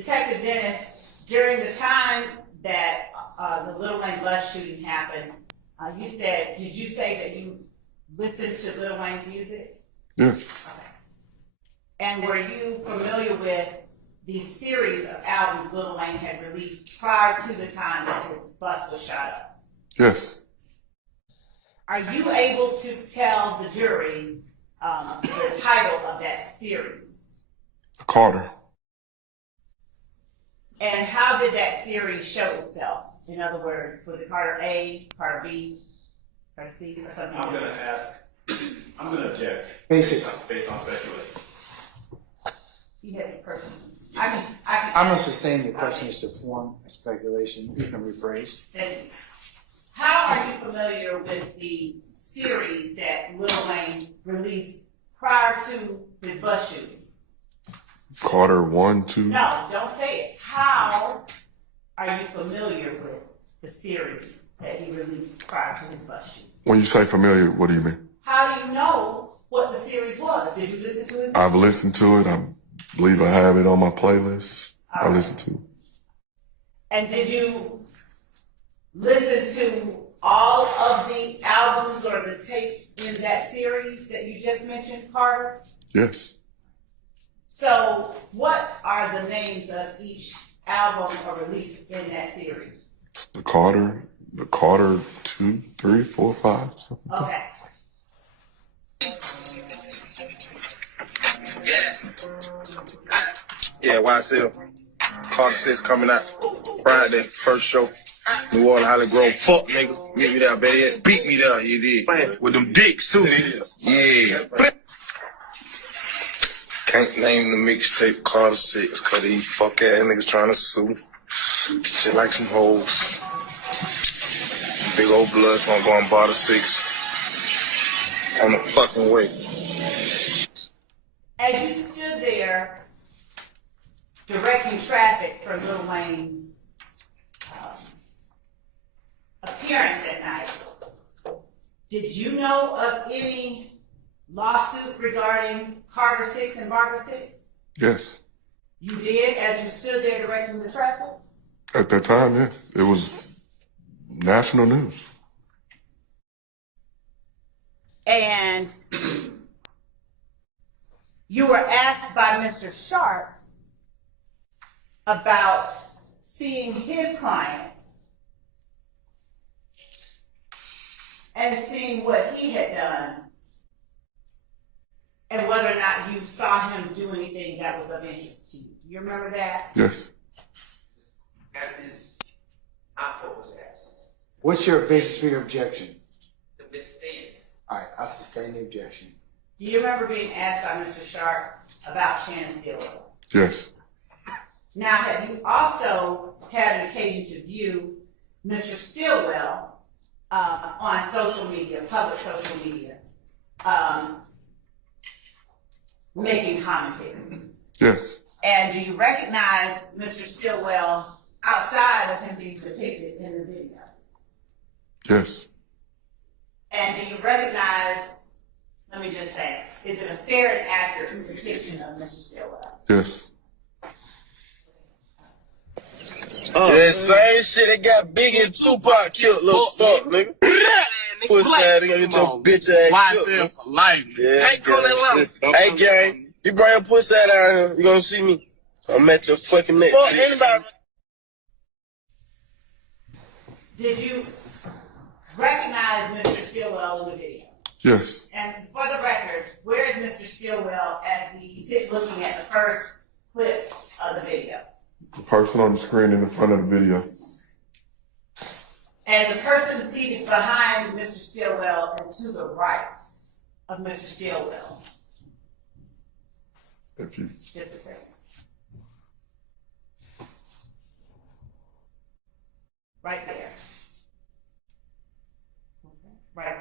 Detective Dennis, during the time that the Lil Wayne bus shooting happened, did you say that you listened to Lil Wayne's music? Yes. Okay. And were you familiar with the series of albums Lil Wayne had released prior to the time that his bus was shot up? Yes. Are you able to tell the jury the title of that series? Carter. And how did that series show itself? In other words, was it Carter A, Carter B, Carter C, or something? I'm gonna object. Basis. Based on speculation. He has a person. I'm gonna sustain the question is to form a speculation. You can rephrase. Thank you. How are you familiar with the series that Lil Wayne released prior to his bus shooting? Carter 1, 2. No, don't say it. How are you familiar with the series that he released prior to his bus shooting? When you say familiar, what do you mean? How do you know what the series was? Did you listen to it? I've listened to it. I believe I have it on my playlist. I listened to it. And did you listen to all of the albums or the tapes in that series that you just mentioned, Carter? Yes. So what are the names of each album or release in that series? The Carter 2, 3, 4, 5. Something. Okay. Yeah, YSL. Carter 6 coming out Friday, first show. New Orleans, Holly Grove. Fuck, nigga. Meet me there, better beat me there, you did. Man, with them dicks, too. Yeah. Can't name the mixtape Carter 6, cause these fuck ass niggas trying to sue. Just like some hoes. Big old blood, so I'm going Barter 6 on the fucking way. As you stood there directing traffic for Lil Wayne's appearance that night, did you know of any lawsuit regarding Carter 6 and Barter 6? Yes. You did as you stood there directing the traffic? At that time, yes. It was national news. And you were asked by Mr. Sharp about seeing his client and seeing what he had done and whether or not you saw him do anything that was of interest to you. Do you remember that? Yes. That is not what was asked. What's your basis for your objection? The misstated. All right, I sustain the objection. Do you remember being asked by Mr. Sharp about Shannon Stillwell? Yes. Now, have you also had an occasion to view Mr. Stillwell on social media, public social media, making commentary? Yes. And do you recognize Mr. Stillwell outside of him being depicted in the video? Yes. And do you recognize, let me just say, is it a fair and accurate depiction of Mr. Stillwell? Yes. Yeah, same shit that got Biggie and Tupac killed, little fuck, nigga. Pussy ass nigga, get your bitch ass killed. YSL for life. Yeah, Can't call that loud. Hey, gang, you bring your pussy out down here, you gonna see me. I'm at your fucking neck. Fuck anybody. Did you recognize Mr. Stillwell in the video? Yes. And for the record, where is Mr. Stillwell as we sit looking at the first clip of the video? The person on the screen in the front of the video. And the person seated behind Mr. Stillwell and to the right of Mr. Stillwell. If you. Just a second. Right there. Okay. Right.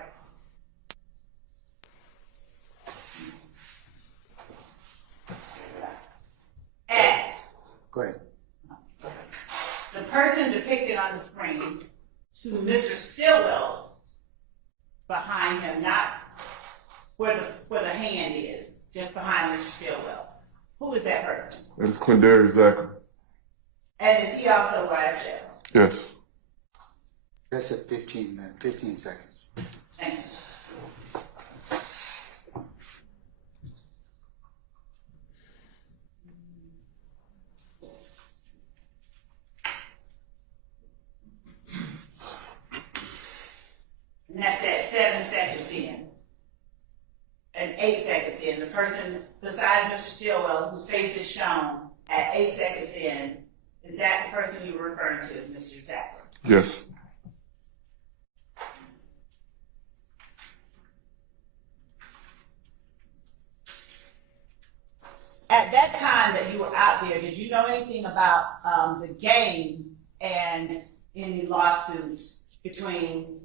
And Go ahead. the person depicted on the screen to Mr. Stillwell's behind him, not where the hand is, just behind Mr. Stillwell. Who is that person? It's Quindarius Zachary. And is he also last jail? Yes. That's at 15 minutes, 15 seconds. Thank you. And that's at 7 seconds in. And 8 seconds in. The person besides Mr. Stillwell, whose face is shown at 8 seconds in, is that the person you were referring to as Mr. Zachary? Yes. At that time that you were out there, did you know anything about the game and any lawsuits between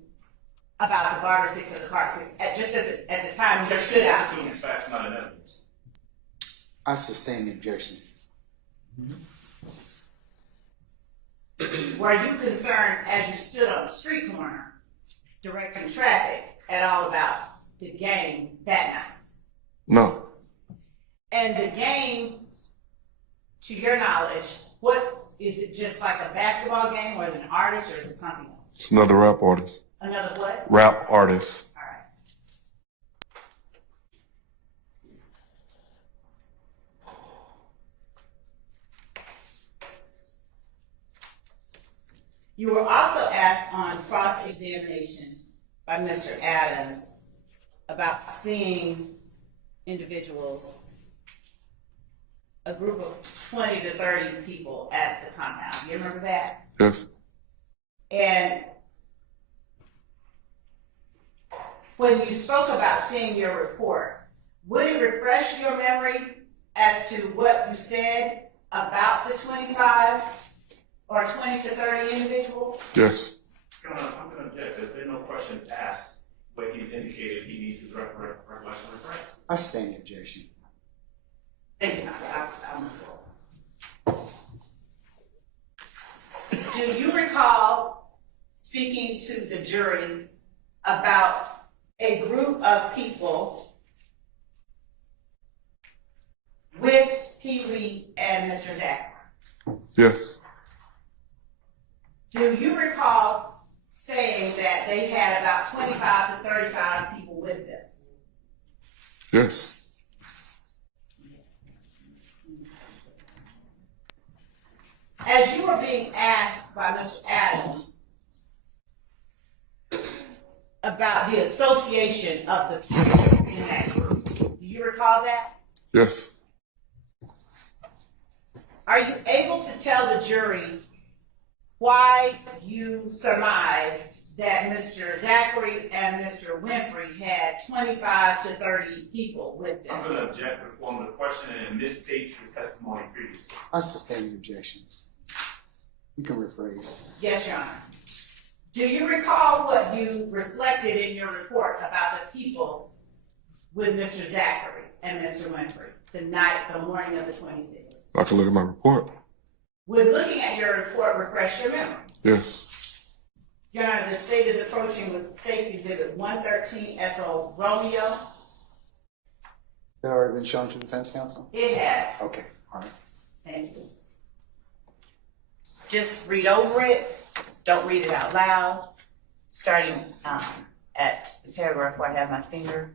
about the Barter 6 or the Cart 6? At the time you stood out Assumes there. facts, not an evidence. I sustain the objection. Were you concerned as you stood on the street corner directing traffic at all about the game that night? No. And the game, to your knowledge, what is it? Just like a basketball game, or is it an artist, or is it something else? It's another rap artist. Another what? Rap artist. All right. You were also asked on cross-examination by Mr. Adams about seeing individuals, a group of 20 to 30 people at the compound. You remember that? Yes. And when you spoke about seeing your report, would it refresh your memory as to what you said about the 25 or 20 to 30 individuals? Yes. I'm going to object. There's been no question asked what he's indicated he needs his recollection refreshed. I sustain the objection. Thank you. Do you recall speaking to the jury about a group of people with Pee Wee and Mr. Zachary? Yes. Do you recall saying that they had about 25 to 35 people with them? Yes. As you were being asked by Mr. Adams about the association of the people in that group, do you recall that? Yes. Are you able to tell the jury why you surmised that Mr. Zachary and Mr. Winfrey had 25 to 30 people with I'm them? going to object to the form of the question and misstates the testimony previously. I sustain the objection. You can rephrase. Yes, Your Honor. Do you recall what you reflected in your report about the people with Mr. Zachary and Mr. Winfrey the morning of the 26th? I can look at my report. Would looking at your report refresh your memory? Yes. Your Honor, the state is approaching with State's Exhibit 113 Echo Romeo. That already been shown to the defense counsel? It has. Okay, all right. Thank you. Just read over it. Don't read it out loud. Starting at the paragraph where I have my finger.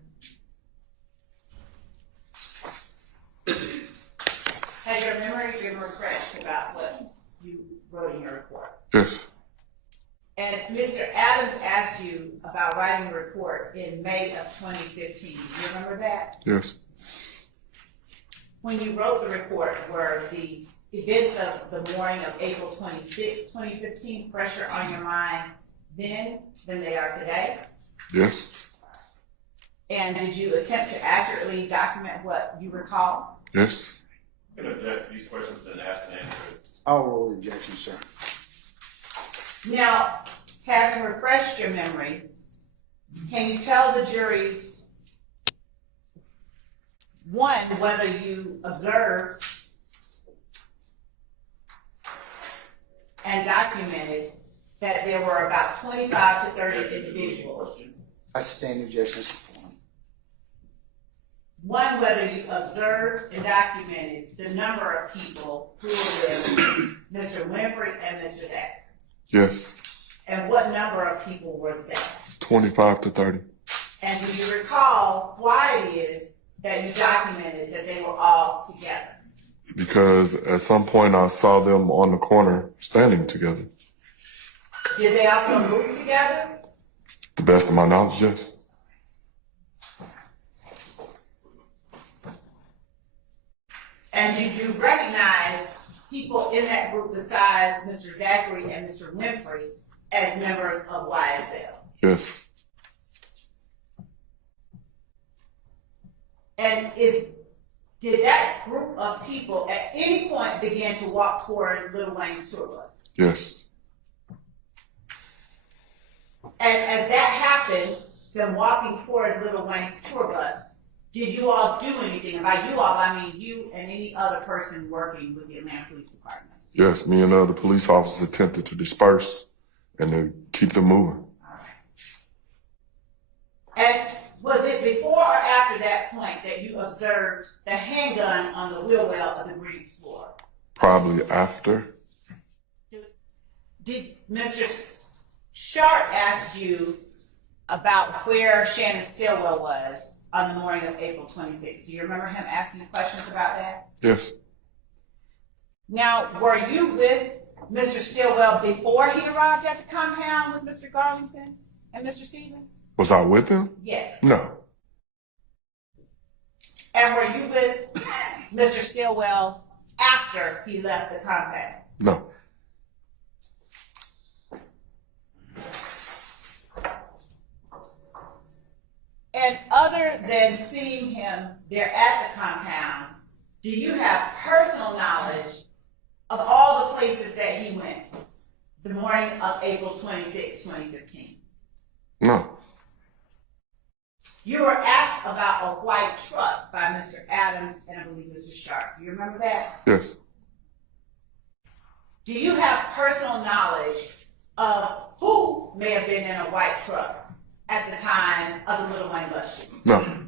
Has your memory been refreshed about what you wrote in your report? Yes. And Mr. Adams asked you about writing a report in May of 2015. Do you remember that? Yes. When you wrote the report, were the events of the morning of April 26, 2015 fresher on your mind then than they are today? Yes. And did you attempt to accurately document what you recall? Yes. I'm going to object to these questions and ask and answer. I'll rule the objection, sir. Now, having refreshed your memory, can you tell the jury, one, whether you observed and documented that there were about 25 to 30 individuals? I sustain the objection. One, whether you observed and documented the number of people who were with Mr. Winfrey and Mr. Zach? Yes. And what number of people were there? 25 to 30. And do you recall why it is that you documented that they were all together? Because at some point I saw them on the corner standing together. Did they also move together? To the best of my knowledge, yes. And did you recognize people in that group besides Mr. Zachary and Mr. Winfrey as members of YSL? Yes. And did that group of people at any point begin to walk towards Lil Wayne's tour bus? Yes. And as that happened, them walking towards Lil Wayne's tour bus, did you all do anything? And by you all, I mean you and any other person working with the Atlanta Police Department. Yes, me and the other police officers attempted to disperse and to keep them moving. All right. And was it before or after that point that you observed the handgun on the wheel well of the Green Explorer? Probably after. Did Mr. Sharp ask you about where Shannon Stillwell was on the morning of April 26th? Do you remember him asking you questions about that? Yes. Now, were you with Mr. Stillwell before he arrived at the compound with Mr. Garlington and Mr. Stevens? Was I with him? Yes. No. And were you with Mr. Stillwell after he left the compound? No. And other than seeing him there at the compound, do you have personal knowledge of all the places that he went the morning of April 26, 2015? No. You were asked about a white truck by Mr. Adams and I believe Mr. Sharp. Do you remember that? Yes. Do you have personal knowledge of who may have been in a white truck at the time of the Lil Wayne bus shooting? No.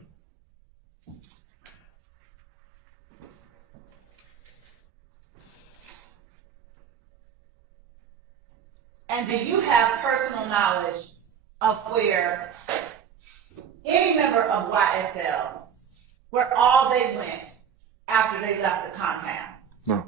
And do you have personal knowledge of where any member of YSL, where all they went after they left the compound? No.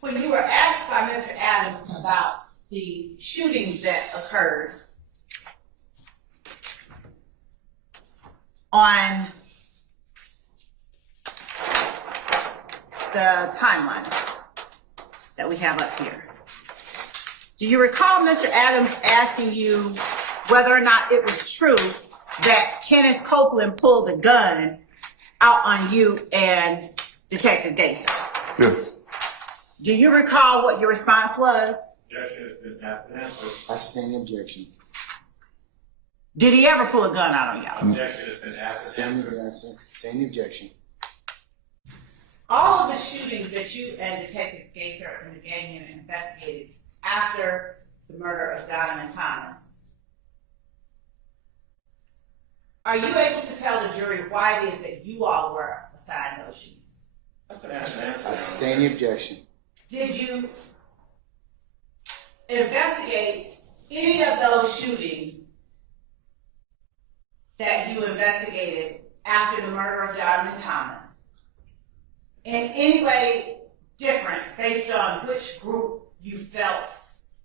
When you were asked by Mr. Adams about the shootings that occurred on the timeline that we have up here, do you recall Mr. Adams asking you whether or not it was true that Kenneth Copeland pulled a gun out on you and Detective Gaither? Yes. Do you recall what your response was? Objection has been asked and answered. I sustain the objection. Did he ever pull a gun out on y'all? Objection has been asked and Sustain the answered. answer. Sustain the objection. All of the shootings that you and Detective Gaither and the gang unit investigated after the murder of Donovan Thomas, are you able to tell the jury why it is that you all were assigned those shootings? That's been asked and answered. I sustain the objection. Did you investigate any of those shootings that you investigated after the murder of Donovan Thomas in any way different based on which group you felt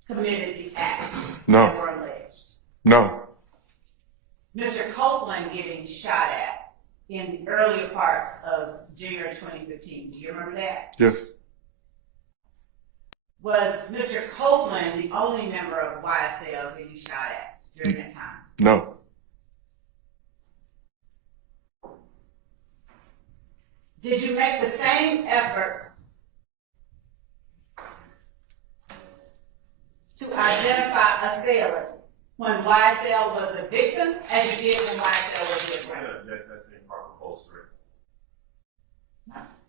committed the acts No. that were alleged? No. Mr. Copeland getting shot at in the earlier parts of January 2015, do you remember that? Yes. Was Mr. Copeland the only member of YSL getting shot at during that time? No. Did you make the same efforts to identify assailants when YSL was the victim as you did when YSL was the aggressor? That's been proper bolstering.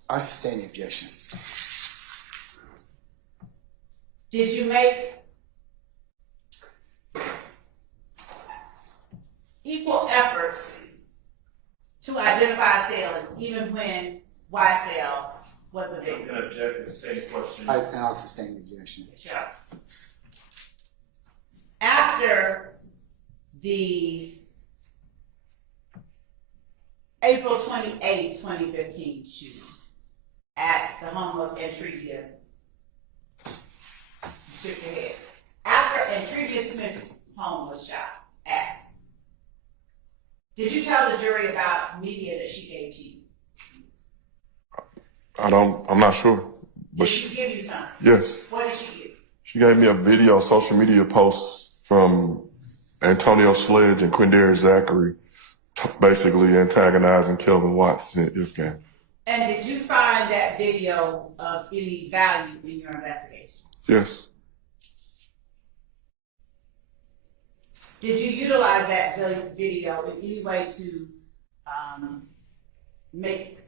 I sustain the objection. Did you make efforts to identify assailants, even when YSL was the I'm victim. gonna object to the same question. And I'll sustain the objection. Sure. After the April 28, 2015 shooting at the home of Entrevia, you shook your head. After Entrevia Smith's home was shot at, did you tell the jury about media that she gave to you? I'm not sure. But Did she give you something? yes, What did she give? she gave me a video, social media post from Antonio Sledge and Quindare Zachary, basically antagonizing Kelvin Watson and Ifgan. And did you find that video of any value in your investigation? Yes, Did you utilize that video in any way to make,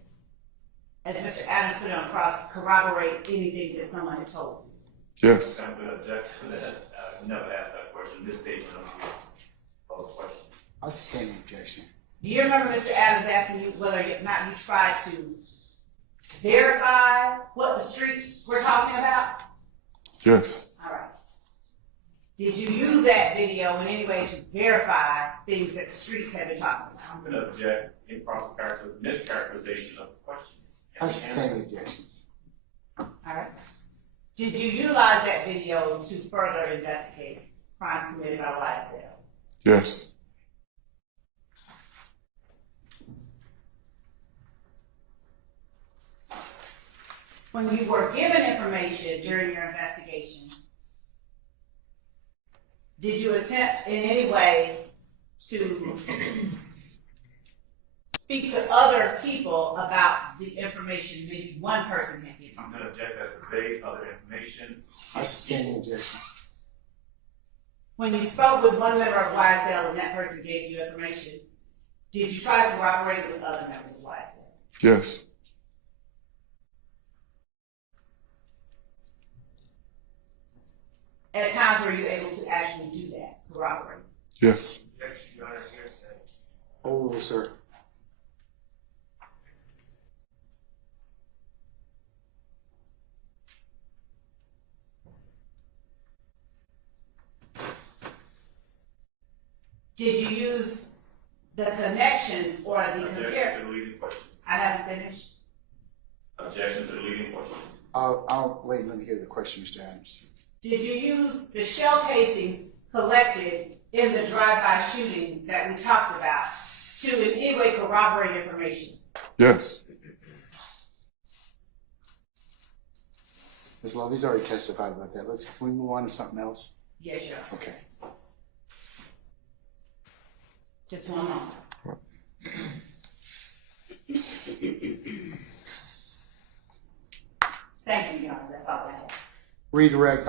as Mr. Adams put it on cross, corroborate anything that someone had told you? yes, I'm gonna object to that. Never asked that question. This stage, no question. I'll sustain the objection. Do you remember Mr. Adams asking you whether or not you tried to verify what the streets were talking about? yes, All right. Did you use that video in any way to verify things that the streets have been talking about? I'm gonna object improper mischaracterization of the question. I'll sustain the objection. All right. Did you utilize that video to further investigate crimes committed by YSL? yes, When you were given information during your investigation, did you attempt in any way to speak to other people about the information maybe one person had given? I'm gonna object as to vague other information. I'll sustain the objection. When you spoke with one member of YSL and that person gave you information, did you try to corroborate it with other members of YSL? yes, At times were you able to actually do that, corroborate? yes, Objection, Your Honor, hearsay. Oh, sir. Did you use the connections or the Objection compare? to the leading question. I haven't finished. Objection to the leading question. I'll wait and let me hear the question, Mr. Adams. Did you use the shell casings collected in the drive-by shootings that we talked about to in any way corroborate information? yes, Ms. Lovely's already testified about that. Can we move on to something else? Yes, Your Honor. Okay. Just one moment. Thank you, Your Honor. That's all I have. Redirect,